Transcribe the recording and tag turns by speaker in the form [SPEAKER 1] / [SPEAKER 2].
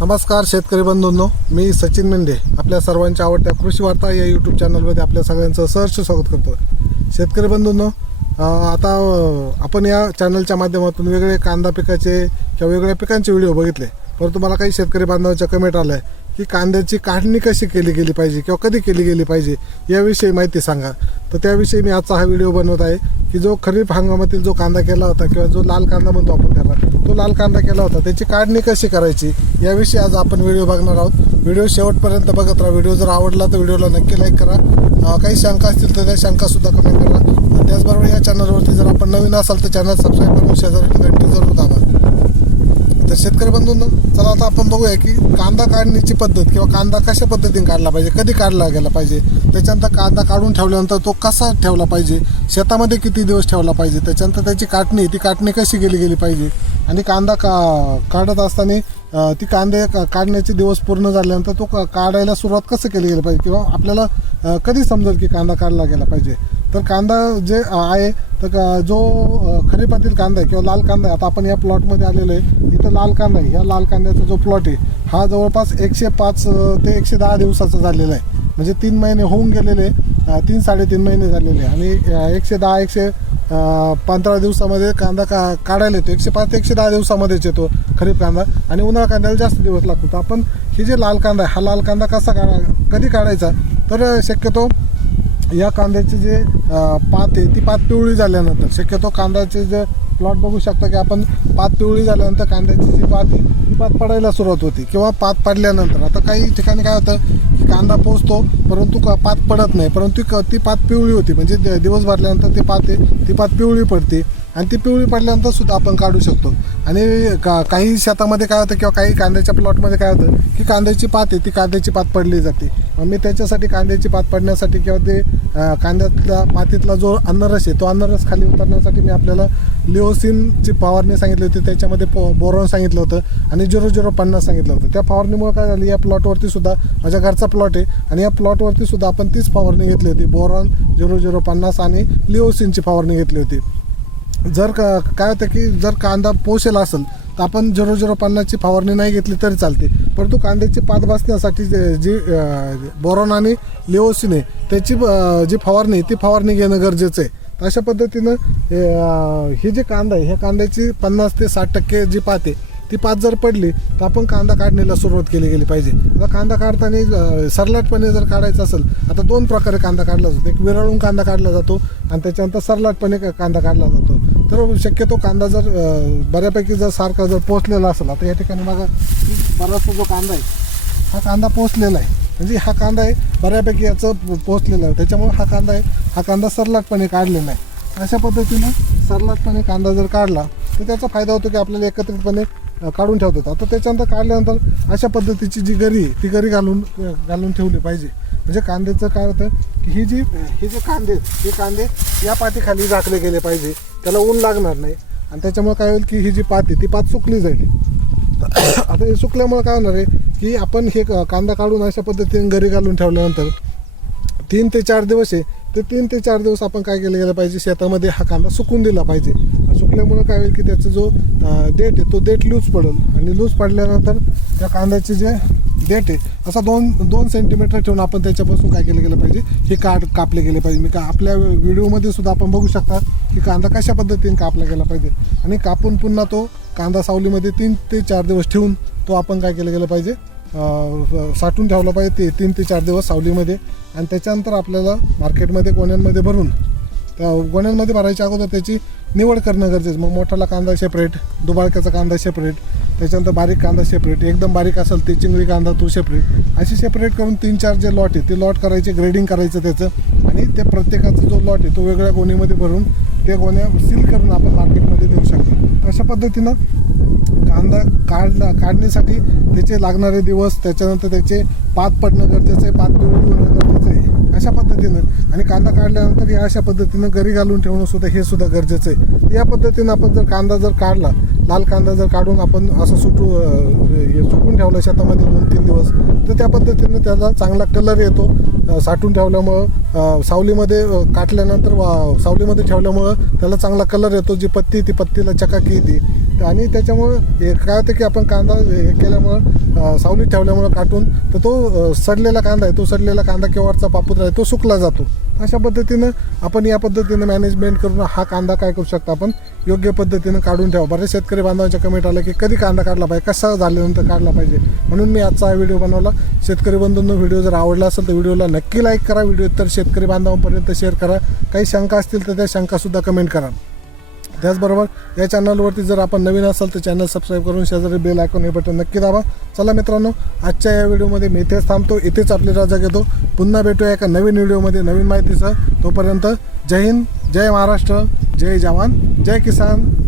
[SPEAKER 1] नमस्कार शेतकरी बंधूंनो मी सचिन मेंढे. आपल्या सर्वांच्या आवडत्या कृषी वार्ता या यूट्यूब चॅनलमध्ये आपल्या सगळ्यांचं सहर्ष स्वागत करतो शेतकरी बंधूंनो आता आपण या चॅनलच्या माध्यमातून वेगळे कांदा पिकाचे किंवा वेगळ्या पिकांचे व्हिडिओ बघितले. परंतु मला काही शेतकरी बांधवांच्या कमेंट आल्या आहे की कांद्याची काढणी कशी केली गेली पाहिजे किंवा कधी केली गेली पाहिजे याविषयी माहिती सांगा. तर त्याविषयी मी आजचा हा व्हिडिओ बनवत आहे की जो खरीप हंगामातील जो कांदा केला होता किंवा जो लाल कांदा म्हणतो आपण त्याला तो लाल कांदा केला होता त्याची काढणी कशी करायची याविषयी आज आपण व्हिडिओ बघणार आहोत. व्हिडिओ शेवटपर्यंत बघत राहा. व्हिडिओ जर आवडला तर व्हिडिओला नक्की लाईक करा. काही शंका असतील तर त्या शंकासुद्धा कमेंट करा. त्याचबरोबर या चॅनलवरती जर आपण नवीन असाल तर चॅनल सबस्क्राईब करून शेजारी घंटी जरूर दाबा. तर शेतकरी बंधूंनो चला आता आपण बघूया की कांदा काढण्याची पद्धत किंवा कांदा कशा पद्धतीने काढला पाहिजे कधी काढला गेला पाहिजे त्याच्यानंतर कांदा काढून ठेवल्यानंतर तो कसा ठेवला पाहिजे शेतामध्ये किती दिवस ठेवला पाहिजे त्याच्यानंतर त्याची काटणी ती काटणी कशी केली गेली पाहिजे आणि कांदा का काढत असताना ती कांदे का- काढण्याचे दिवस पूर्ण झाल्यानंतर तो का- काढायला सुरुवात कसं केली गेली पाहिजे किंवा आपल्याला कधी समजेल की कांदा काढला गेला पाहिजे? तर कांदा जे आहे तर का- जो खरीपातील कांदा आहे किंवा लाल कांदा आहे आता आपण या प्लॉटमध्ये आलेलो आहे इथं लाल कांदा आहे. या लाल कांद्याचा जो प्लॉट आहे हा जवळपास एकशे पाच ते एकशे दहा दिवसाचा झालेला आहे. म्हणजे तीन महिने होऊन गेलेले तीन साडेतीन महिने झालेले आणि एकशे दहा एकशे पंधरा दिवसामध्ये कांदा का काढायला येतो. एकशे पाच ते एकशे दहा दिवसामध्येच येतो खरीप कांदा. आणि उन्हाळा कांद्याला जास्त दिवस लागतो. तर आपण ही जे लाल कांदा आहे हा लाल कांदा कसा काढा कधी काढायचा? तर शक्यतो या कांद्याची जे पात आहे ती पात पिवळी झाल्यानंतर शक्यतो कांद्याचे जे प्लॉट बघू शकता की आपण पात पिवळी झाल्यानंतर कांद्याची जी पात आहे ती पात पडायला सुरुवात होती किंवा पात पडल्यानंतर. आता काही ठिकाणी काय होतं की कांदा पोचतो परंतु का पात पडत नाही परंतु क- ती पात पिवळी होती. म्हणजे दिवस भरल्यानंतर ती पात आहे ती पात पिवळी पडते आणि ती पिवळी पडल्यानंतर सुद्धा आपण काढू शकतो. आणि का काही शेतामध्ये काय होतं किंवा काही कांद्याच्या प्लॉटमध्ये काय होतं की कांद्याची पात आहे ती कांद्याची पात पडली जाते. मी त्याच्यासाठी कांद्याची पात पडण्यासाठी किंवा ते कांद्यातला मातीतला जो अन्नरस आहे तो अन्नरस खाली उतरण्यासाठी मी आपल्याला लिओसिनची फवारणी सांगितली होती. त्याच्यामध्ये पो बोरॉन सांगितलं होतं आणि झिरो झिरो पन्नास सांगितलं होतं. त्या फवारणीमुळे काय झालं या प्लॉटवरती सुद्धा माझ्या घरचा प्लॉट आहे आणि या प्लॉटवरती सुद्धा आपण तीच फवारणी घेतली होती. बोरॉन झिरो झिरो पन्नास आणि लिओसिनची फवारणी घेतली होती. जर का काय होतं की जर कांदा पोसेला असेल तर आपण झिरो झिरो पन्नासची फवारणी नाही घेतली तरी चालते. परंतु कांद्याची पात बसण्यासाठी जे- जी बोरॉन आणि लिओसिने त्याची जी फवारणी आहे, ती फवारणी घेणं गरजेचं आहे. अशा पद्धतीनं हे, जे ही जी कांदा आहे ह्या कांद्याची पन्नास ते साठ टक्के जी पात आहे ती पात जर पडली तर आपण कांदा काढण्याला सुरुवात केली गेली पाहिजे. आता कांदा काढताना सरलाटपणे जर काढायचा असेल आता दोन प्रकारे कांदा काढला जातो. एक विरळून कांदा काढला जातो आणि त्याच्यानंतर सरलाटपणे कांदा काढला जातो. तर शक्यतो कांदा जर बऱ्यापैकी जर सारखा जर पोचलेला असेल आता या ठिकाणी बघा बराचसा जो कांदा आहे हा कांदा पोचलेला आहे. म्हणजे हा कांदा आहे बऱ्यापैकी याचं पोचलेला पोचलेलं आहे. त्याच्यामुळे हा कांदा आहे हा कांदा सरलाटपणे काढलेला आहे. अशा पद्धतीनं सरलाटपणे कांदा जर काढला तर त्याचा फायदा होतो की आपल्याला एकत्रितपणे काढून ठेवतात. आता त्याच्यानंतर काढल्यानंतर अशा पद्धतीची जी गरी आहे, ती गरी घालून घालून ठेवली पाहिजे. म्हणजे कांद्याचं काय होतं की ही जी हे. जे कांदे हे कांदे या पातीखाली झाकले गेले पाहिजे. त्याला ऊन लागणार नाही. आणि त्याच्यामुळे काय होईल की ही जी पात आहे ती पात सुकली जाईल. आता हे सुकल्यामुळे काय होणार आहे की आपण हे क- कांदा काढून अशा पद्धतीने घरी घालून ठेवल्यानंतर तीन ते चार दिवस आहे ते तीन ते चार दिवस आपण काय केलं गेलं पाहिजे? शेतामध्ये हा कांदा सुकून दिला पाहिजे. सुकल्यामुळं सुकल्यामुळे काय होईल की त्याचा जो देठ आहे तो देठ लूज पडेल. आणि लूज पडल्यानंतर त्या कांद्याचे जे देठ आहे. असा दोन दोन सेंटीमीटर ठेवून आपण त्याच्यापासून काय केलं गेलं पाहिजे? हे काट कापले गेले पाहिजे. मी का आपल्या व्हिडिओमध्ये सुद्धा आपण बघू शकता की कांदा कशा पद्धतीने कापला गेला पाहिजे. आणि कापून पुन्हा तो कांदा सावलीमध्ये तीन ते चार दिवस ठेवून तो आपण काय केलं गेलं पाहिजे? साठून साठवून ठेवला पाहिजे ते तीन ते चार दिवस सावलीमध्ये. आणि त्याच्यानंतर आपल्याला मार्केटमध्ये कोण्यांमध्ये भरून त्या गोण्यांमध्ये भरायच्या अगोदर त्याची निवड करणं गरजेचं मग मोठाला कांदा सेपरेट दुबाळक्याचा कांदा सेपरेट त्याच्यानंतर बारीक कांदा सेपरेट एकदम बारीक असेल ते चिंगळी कांदा तो सेपरेट अशी सेपरेट करून तीन चार जे लॉट आहे ते लॉट करायचे ग्रेडिंग करायचं त्याचं. आणि ते प्रत्येकाचा जो लॉट आहे तो वेगळ्या गोणीमध्ये भरून ते गोण्या सील करून आपण मार्केटमध्ये देऊ शकतो. अशा पद्धतीनं कांदा काढला काढण्यासाठी त्याचे लागणारे दिवस त्याच्यानंतर त्याचे पात पडणं गरजेचं आहे. पात पिवळी अशा पद्धतीनं आणि कांदा काढल्यानंतर या अशा पद्धतीनं घरी घालून ठेवणं सुद्धा हे सुद्धा गरजेचं आहे. तर या पद्धतीनं आपण जर कांदा जर काढला लाल कांदा जर काढून आपण असं सुटू हे सुकून ठेवला शेतामध्ये दोन तीन दिवस तर त्या पद्धतीनं त्याला चांगला कलर येतो. साठून ठेवल्यामुळं सावलीमध्ये काटल्यानंतर वा- सावलीमध्ये ठेवल्यामुळं त्याला चांगला कलर येतो. जी पत्ती ती पत्तीला चकाकी येते आणि त्याच्यामुळं हे काय होतं की आपण कांदा हे केल्यामुळं सावलीत ठेवल्यामुळं काटून तर तो सडलेला कांदा आहे तो सडलेला कांदा केव्हाचा वरचा पापुद्रा आहे तो सुकला जातो. अशा पद्धतीनं आपण या पद्धतीनं मॅनेजमेंट करून हा कांदा काय करू शकतो आपण? योग्य पद्धतीनं काढून ठेवा. बरेच शेतकरी बांधवांच्या कमेंट आलं की कधी कांदा काढला पाहिजे? कसा झाल्यानंतर काढला पाहिजे? म्हणून मी आजचा हा व्हिडिओ बनवला. शेतकरी बंधूंनो व्हिडिओ जर आवडला असेल तर व्हिडिओला नक्की लाईक करा. व्हिडिओ तर शेतकरी बांधवांपर्यंत शेअर करा. काही शंका असतील तर त्या शंकासुद्धा कमेंट करा. त्याचबरोबर या चॅनलवरती जर आपण नवीन असाल तर चॅनल सबस्क्राईब करून शेजारी बेल आयकॉन हे बटन नक्की दाबा. चला मित्रांनो आजच्या या व्हिडिओमध्ये मी इथेच थांबतो. इथेच आपली रजा घेतो. पुन्हा भेटूया एका नवीन व्हिडिओमध्ये नवीन माहितीसह. तोपर्यंत जय हिंद जय महाराष्ट्र जय जवान जय किसान.